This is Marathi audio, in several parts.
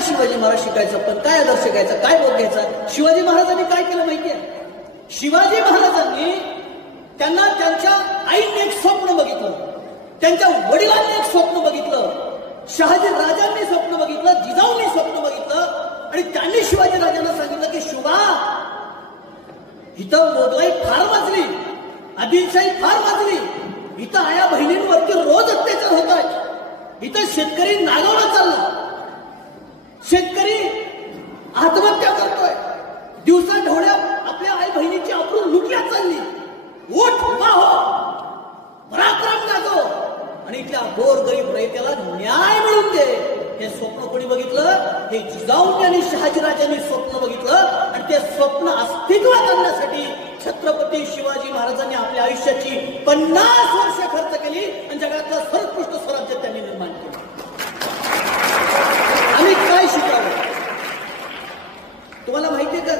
काय शिवाजी महाराज शिकायचं, पण काय आदर्श घ्यायचा, काय बोध घ्यायचा. शिवाजी महाराजांनी काय केलं माहितीये? शिवाजी महाराजांनी त्यांना त्यांच्या आईने एक स्वप्न बघितलं, त्यांच्या वडिलांनी एक स्वप्न बघितलं, शहाजी राजांनी स्वप्न बघितलं, जिजाऊंनी स्वप्न बघितलं आणि त्यांनी शिवाजी राजांना सांगितलं की शिवा, इथं मोगलाई फार वाजली, आदिलशाही फार वाजली, इथं आया बहिणींवरती रोज अत्याचार होत आहे, इथं शेतकरी नागावला चालला, शेतकरी आत्महत्या करतोय, दिवसा ढवळ्या आपल्या आई बहिणीची अप्रू लुटल्या चालली, उठ उभा हो, पराक्रम गाजव आणि इथल्या गोरगरीब रयतेला न्याय मिळून दे. हे स्वप्न कोणी बघितलं? हे जिजाऊंनी आणि शहाजीराजांनी स्वप्न बघितलं आणि ते स्वप्न अस्तित्वात आणण्यासाठी छत्रपती शिवाजी महाराजांनी आपल्या आयुष्याची 50 वर्ष खर्च केली आणि जगातलं सर्वोत्कृष्ट स्वराज्य त्यांनी निर्माण केलं. आम्ही काय शिकावं तुम्हाला माहितीये का?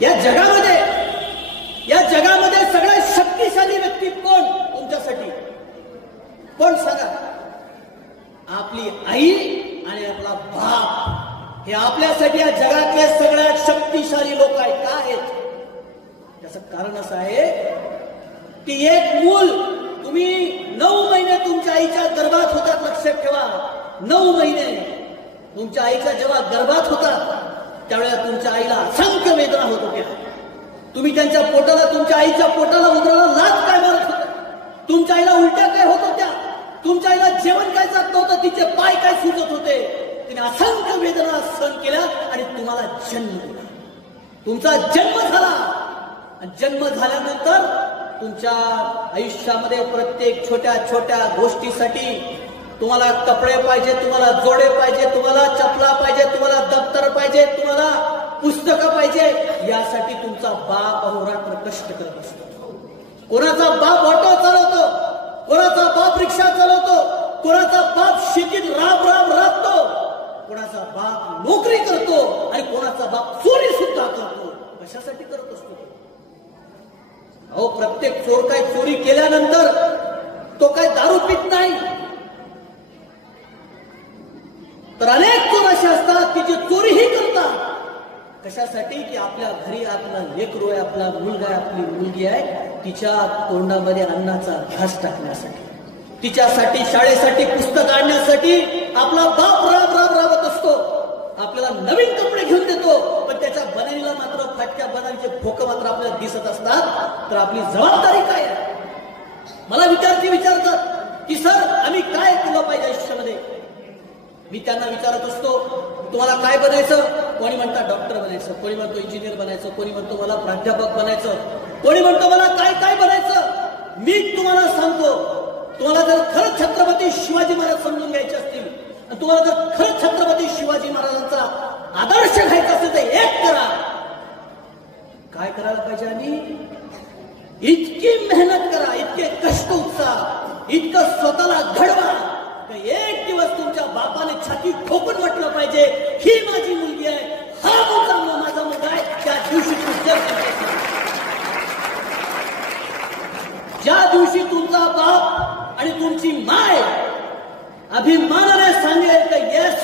या जगामध्ये सगळ्यात शक्तिशाली व्यक्ती कोण तुमच्यासाठी? कोण सांगा? आपली आई आणि आपला बाप हे आपल्यासाठी या जगातले सगळ्यात शक्तिशाली लोक आहेत. काय आहेत? त्याचं कारण असं आहे की एक मूल तुम्ही 9 महिने तुमच्या आईच्या गर्भात होतात. लक्षात ठेवा, 9 महिने तुमच्या आईच्या जेव्हा गर्भात होतात त्यावेळेला तुमच्या आईला असंख्य वेदना होत होत्या. तुम्ही त्यांच्या पोटाला, तुमच्या आईच्या पोटाला उतरायला लाच काय मारत होता, तुमच्या आईला उलट्या काय होत होत्या, तुमच्या आईला जेवण काय जात नव्हतं, तिचे पाय काय सुजत होते. तिने असंख्य वेदना सहन केल्या आणि तुम्हाला जन्म दिला. तुमचा जन्म झाला आणि जन्म झाल्यानंतर तुमच्या आयुष्यामध्ये प्रत्येक छोट्या छोट्या गोष्टीसाठी तुम्हाला कपडे पाहिजे, तुम्हाला जोडे पाहिजे, तुम्हाला चपला पाहिजे, तुम्हाला दप्तर पाहिजे, तुम्हाला पुस्तकं पाहिजे, यासाठी तुमचा बाप अहोरात्र कष्ट करत असतो. कोणाचा बाप ऑटो चालवतो, कोणाचा बाप रिक्षा चालवतो, कोणाचा बाप शेतीत राबतो, कोणाचा बाप नोकरी करतो आणि कोणाचा बाप चोरी सुद्धा करतो. कशासाठी करत असतो? अहो, प्रत्येक चोर काय चोरी केल्यानंतर तो काय दारू पित नाही, तर अनेक चोर असे असतात की जे चोरीही करतात. कशासाठी? की आपल्या घरी आपला लेकरू आहे, आपला मुलगा आहे, आपली मुलगी आहे, तिच्या तोंडामध्ये अन्नाचा घास टाकण्यासाठी, तिच्यासाठी शाळेसाठी पुस्तक आणण्यासाठी आपला बाप राबत असतो. आपल्याला नवीन कपडे घेऊन देतो, पण त्याच्या बनाईला मात्र फाटक्या बनाईचे भोकं मात्र आपल्याला दिसत असतात. तर आपली जबाबदारी काय आहे? मला विद्यार्थी विचारतात की सर आम्ही काय केलं पाहिजे आयुष्यामध्ये. मी त्यांना विचारत असतो तुम्हाला काय बनायचं? कोणी म्हणतात डॉक्टर बनायचं, कोणी म्हणतो इंजिनियर बनायचं, कोणी म्हणतो मला प्राध्यापक बनायचं, कोणी म्हणतो मला काय काय बनायचं. मी तुम्हाला सांगतो, तुम्हाला जर खरंच छत्रपती शिवाजी महाराज समजून घ्यायचे असतील आणि तुम्हाला जर खरंच छत्रपती शिवाजी महाराजांचा आदर्श घ्यायचा असेल तर एक करा. काय करायला पाहिजे? आणि इतकी मेहनत करा, इतके कष्ट उपसा, इतकं स्वतःला घडवा, एक दिवस तुमच्या बापाने छाती ठोकून म्हटलं पाहिजे ही माझी मुलगी आहे, हा मुलगा माझा मुलगा आहे. त्या दिवशी ज्या दिवशी तुमचा बाप आणि तुमची माय अभिमानाने सांगेल की येस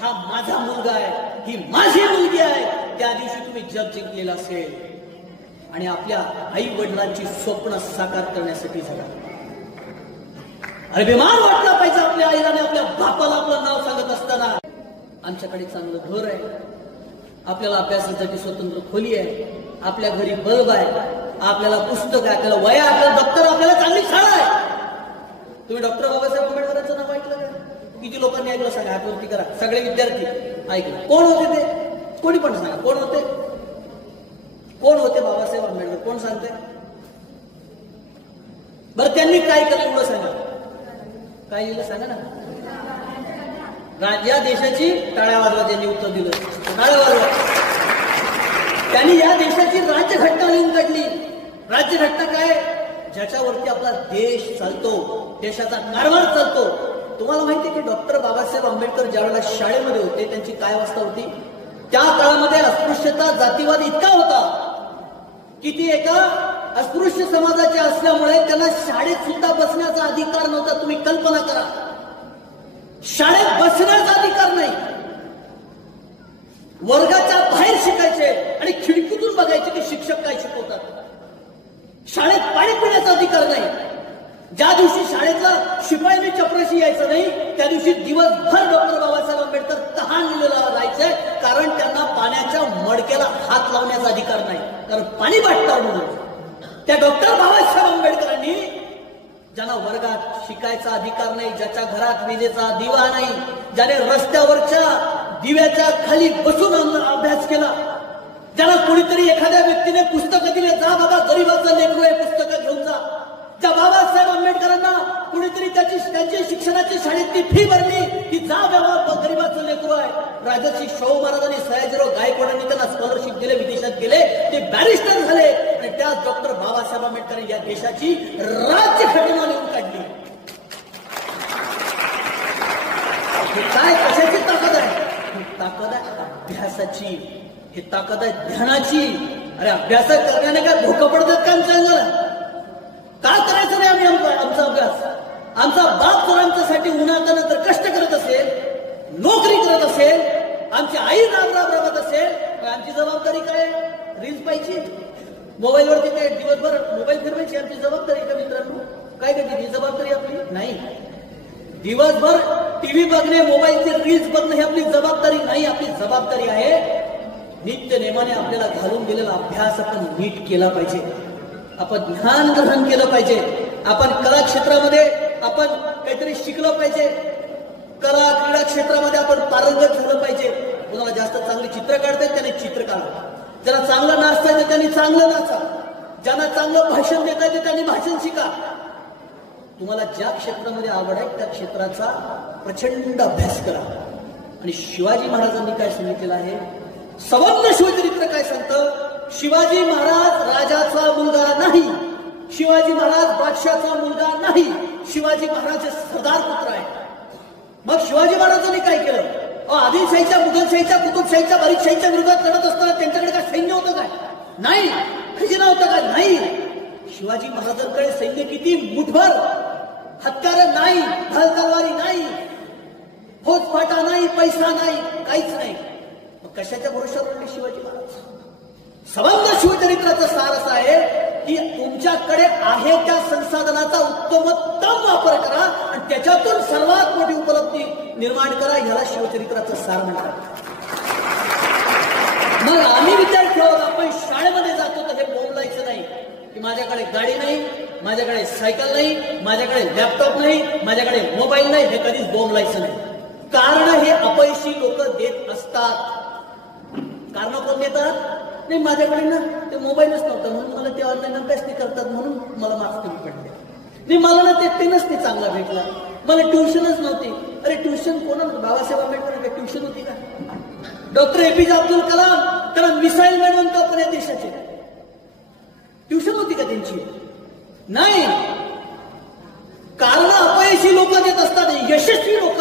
हा माझा मुलगा आहे, ही माझी मुलगी आहे, त्या दिवशी तुम्ही जग जिंकलेला असेल. आणि आपल्या आई वडिलांची स्वप्न साकार करण्यासाठी जगा. अभिमान वाटला पाहिजे आपल्या आईला आणि आपल्या बापाला आपलं नाव सांगत असताना. आमच्याकडे चांगलं घर आहे, आपल्याला अभ्यासासाठी स्वतंत्र खोली आहे, आपल्या घरी बल्ब आहे, आपल्याला पुस्तक आहे, आपल्याला वया, आपल्याला दप्तर, आपल्याला चांगली शाळा आहे. तुम्ही डॉक्टर बाबासाहेब आंबेडकरांचं नाव ऐकलं का? किती लोकांनी ऐकलं सांगा, हातवरती करा. सगळे विद्यार्थी ऐकलं. कोण होते ते? कोणी पण सांगा कोण होते? कोण होते बाबासाहेब आंबेडकर? कोण सांगते? बरं त्यांनी काय केलं एवढं सांगा. काय लिहिलं सांगा ना. या देशाची टाळ्या वाजवा. ज्यांनी उत्तर दिलं टाळ्या वाजवा. त्यांनी या देशाची राज्यघटना लिहून काढली. राज्यघटना काय? ज्याच्यावरती आपला देश चालतो, देशाचा कारभार चालतो. तुम्हाला माहिती आहे की डॉक्टर बाबासाहेब आंबेडकर ज्यावेळेला शाळेमध्ये होते त्यांची काय अवस्था होती? त्या काळामध्ये अस्पृश्यता, जातीवाद इतका होता की ती एका अस्पृश्य समाजाचे असल्यामुळे त्यांना शाळेत सुद्धा बसण्याचा अधिकार नव्हता. तुम्ही कल्पना करा. शाळेत बसण्याचा अधिकार नाही, वर्गाच्या बाहेर शिकायचे आणि खिडकीतून बघायचे की शिक्षक काय शिकवतात. शाळेत पाणी पिण्याचा अधिकार नाही. ज्या दिवशी शाळेतला शिपाईने चपराशी यायचं नाही त्या दिवशी दिवसभर डॉक्टर बाबासाहेब आंबेडकर तहान लिहिलेला राहायचंय, कारण त्यांना पाण्याच्या मडक्याला हात लावण्याचा अधिकार नाही, कारण पाणी वाटतं म्हणून. त्या डॉक्टर बाबासाहेब आंबेडकरांनी ज्यांना वर्गात शिकायचा अधिकार नाही, ज्याच्या घरात विजेचा दिवा नाही, ज्याने रस्त्यावरच्या दिव्याच्या खाली बसून अभ्यास केला, ज्याला कोणीतरी एखाद्या व्यक्तीने पुस्तकं दिले, जा बाबा गरीबाचं लेकरू आहे पुस्तकं घेऊन जा. त्या बाबासाहेब आंबेडकरांना कुणीतरी त्यांची शिक्षणाची शाळेतली फी भरली की जा बाबा गरीबाचं लेकरू आहे. राजर्षी शाहू महाराजांनी सयाजीराव गायकवाडांनी त्यांना स्कॉलरशिप दिले, विदेशात गेले, ते बॅरिस्टर झाले आणि त्याच डॉक्टर बाबासाहेब आंबेडकरांनी या देशाची राज्यघटना लिहून काढली. हे काय कशाची ताकद आहे? ही ताकद आहे अभ्यासाची, ही ताकद आहे ध्यानाची. अरे अभ्यास करण्याने काय धोका पडतात का आमच्या? काय करायचं नाही आम्ही आमचा अभ्यास? आमचा बाप जर आमच्यासाठी उन्हाताना जर कष्ट करत असेल, नोकरी करत असेल, आमची आई राबत असेल, आमची जबाबदारी काय? रील्स पाहिजे, मोबाईलवरती काय दिवसभर मोबाईल फिरवायची आमची जबाबदारी का मित्रांनो? काय करते ही जबाबदारी आपली नाही. दिवसभर टीव्ही बघणे, मोबाईलचे रील्स बघणे ही आपली जबाबदारी नाही. आपली जबाबदारी आहे नित्य नेमाने आपल्याला घालून दिलेला अभ्यास आपण नीट केला पाहिजे, आपण ध्यान ग्रहण केलं पाहिजे, आपण कला क्षेत्रामध्ये आपण काहीतरी शिकलं पाहिजे, कला क्रीडा क्षेत्रामध्ये आपण पारंगत झालं पाहिजे. कोणाला जास्त चांगली चित्र काढता येते त्याने चित्र काढा, ज्याला चांगलं नाचता येते त्यांनी चांगलं नाचा, ज्यांना चांगलं भाषण देता येते त्यांनी भाषण शिका. तुम्हाला ज्या क्षेत्रामध्ये आवड आहे त्या क्षेत्राचा प्रचंड अभ्यास करा. आणि शिवाजी महाराजांनी काय सांगितलेलं आहे? संबंध शिवचरित्र काय सांगतं? शिवाजी महाराज राजाचा मुलगा नाही, शिवाजी महाराज बादशाचा मुलगा नाही, शिवाजी महाराज सरदार पुत्र आहे. मग शिवाजी महाराजांनी काय केलं? आदिलशाहीच्या, मुघलशाहीच्या, कुतुबशाहीच्या, बारीकशाहीच्या विरोधात लढत असताना त्यांच्याकडे काय सैन्य होतं काय? नाही. खजिना होता काय? नाही. शिवाजी महाराजांकडे सैन्य किती? मुठभर. हत्यारं नाही, ढाल तलवारी नाही, फौजफाटा नाही, पैसा नाही, काहीच नाही. मग कशाच्या भरोशावर पडले शिवाजी महाराज? संबंध शिवचरित्राचं सार असं आहे की तुमच्याकडे आहे त्या संसाधनाचा उत्तमोत्तम वापर करा आणि त्याच्यातून सर्वात मोठी उपलब्धी निर्माण करा. ह्याला शिवचरित्राचं सार म्हणतात. मग आम्ही विद्यार्थी आहोत, आपण शाळेमध्ये जातो तर हे बोंबलायचं नाही की माझ्याकडे गाडी नाही, माझ्याकडे सायकल नाही, माझ्याकडे लॅपटॉप नाही, माझ्याकडे मोबाईल नाही, हे कधीच बोंबलायचं नाही. कारण हे अपयशी लोक देत असतात. कारण कोण देतात? नाही माझ्याकडे ना ते मोबाईलच नव्हता म्हणून मला ते ऑनलाईन अभ्यास नाही करतात म्हणून मला मार्क्स कमी पडले. नाही मला ना ते पेनच नाही चांगला भेटला, मला ट्युशनच नव्हती. अरे ट्युशन कोणाला? बाबासाहेब आंबेडकर ट्युशन होती का? डॉक्टर एपीजे अब्दुल कलाम त्याला मिसाईल मॅन म्हणतो आपण या देशाचे, ट्युशन होती का त्यांची? नाही. कारण अपयशी लोक देत असतात, यशस्वी लोक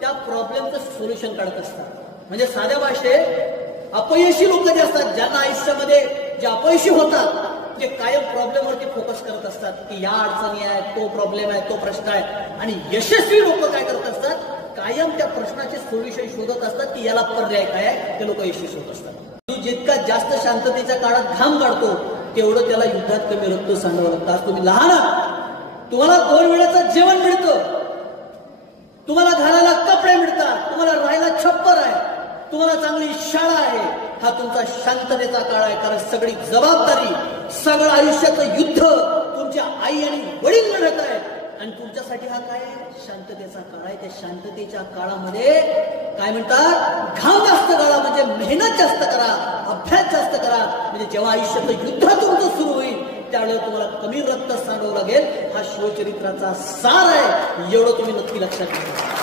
त्या प्रॉब्लेमचं सोल्युशन काढत असतात. म्हणजे साध्या भाषेत अपयशी लोक जे असतात, ज्यांना आयुष्यामध्ये जे अपयशी होतात ते कायम प्रॉब्लेमवरती फोकस करत असतात की या अडचणी आहे, तो प्रॉब्लेम आहे, तो प्रश्न आहे. आणि यशस्वी लोक काय करत असतात? कायम त्या प्रश्नाचे सोल्युशन शोधत असतात की याला पर्याय काय आहे. ते लोक यशस्वी होत असतात. तू जितका जास्त शांततेच्या काळात घाम काढतो तेवढं त्याला युद्धात कमी रक्त सांडावं लागतं. आज तुम्ही लहान आहात, तुम्हाला 2 वेळाचं जेवण मिळतं, तुम्हाला घालायला कपडे मिळतात, तुम्हाला राहायला छप्पर आहे, तुम्हाला चांगली शाळा आहे. हा तुमचा शांततेचा काळ आहे. कारण सगळी जबाबदारी, सगळं आयुष्याचं युद्ध तुमच्या आई आणि वडील लढत आहेत आणि तुमच्यासाठी हा काय आहे? शांततेचा काळ आहे. त्या शांततेच्या काळामध्ये काय म्हणतात? घाम जास्त करा, म्हणजे मेहनत जास्त करा, अभ्यास जास्त करा. म्हणजे जेव्हा आयुष्याचं युद्ध तुमचं सुरू होईल त्यावेळेला तुम्हाला कमी रक्त सांडावं लागेल. हा शिवचरित्राचा सार आहे. एवढं तुम्ही नक्की लक्षात घ्या.